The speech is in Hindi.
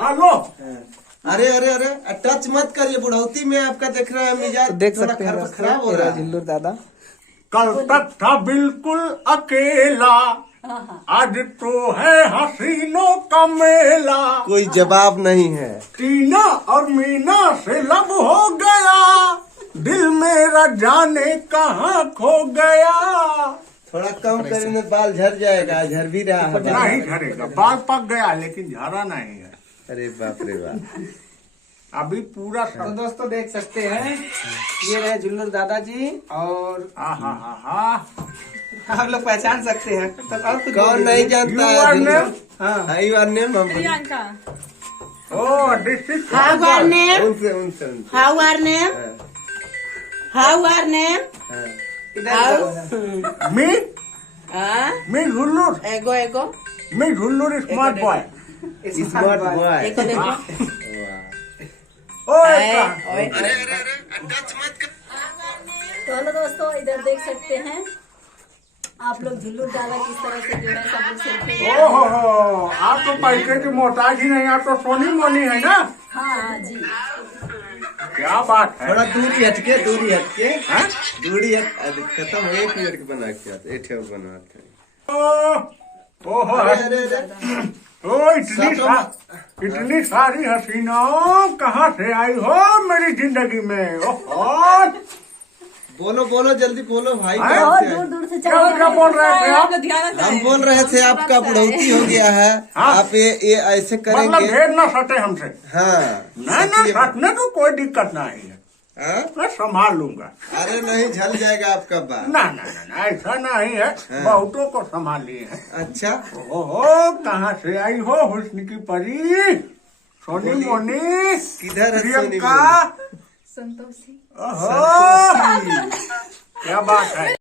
हेलो। अरे अरे अरे टच मत करिए, बुढ़ौती में आपका देख रहा है मिजाज तो देख थोड़ा सकते हैं खराब हो रहा है। जिल्लू दादा। कल तक था बिल्कुल अकेला, आज तो है हसीनों का मेला। कोई जवाब नहीं है। टीना और मीना से लब हो गया, दिल मेरा जाने कहाँ खो गया। थोड़ा कम करेंगे बाल झड़ जाएगा, झड़ भी रहा है बाल। नहीं झड़ेगा, बाल पक गया लेकिन झड़ा नहीं है। अरे बाप रे बाप। अभी पूरा तो दोस्तों देख सकते हैं, ये रहे जुल्लू दादाजी। और आप लोग पहचान सकते हैं तो और कुछ कौन नहीं जानता You are है? name? हाँ you are name. Priyanka. Oh this is How are name? उनसे उनसे उनसे How are name? हाँ, How are name? हाँ। इधर मी Ah, मी झुल्लू, ego. मी झुल्लू smart boy. Smart boy. Ego देखो। ओए ओए। टच मत कर। तो हेलो दोस्तों, इधर देख सकते हैं आप लोग झुल्लू दादा किस तरह से जो है सब लोग सेल्फी। ओहो, आप तो पैसे की मोहताज ही नहीं, आप तो सोनी मोनी है ना। हाँ जी, क्या बात है। थोड़ा दूरी हटके, दूरी हटके। हाँ? दूरी हट खत्म हो, एक मिनट के बना के एक बना के। ओहो, अरे अरे अरे ओ इतनी सारी हसीनाओं कहाँ से आई हो मेरी जिंदगी में। ओहो, बोलो बोलो जल्दी बोलो भाई। हाँ? कहाँ बहुत से दूर आए? दूर से क्या क्या बोल रहे थे आप? हम बोल रहे थे आपका बुढ़ौती हो गया है। हाँ? आप ये ऐसे मतलब करेंगे। भेद ना सटे हमसे। हाँ नहीं सटने को कोई दिक्कत नहीं है, हाँ? मैं संभाल लूंगा। अरे नहीं झल जाएगा आपका बाल। ना ना ना ना, ऐसा नहीं है। हाँ। बहुतों को संभाल लिए हैं। अच्छा ओहो, कहाँ से आई हो हुस्न की परी, सोनी बोलिए। मोनी, किधर है सोनी प्रियंका। संतोषी। ओहो, क्या बात है।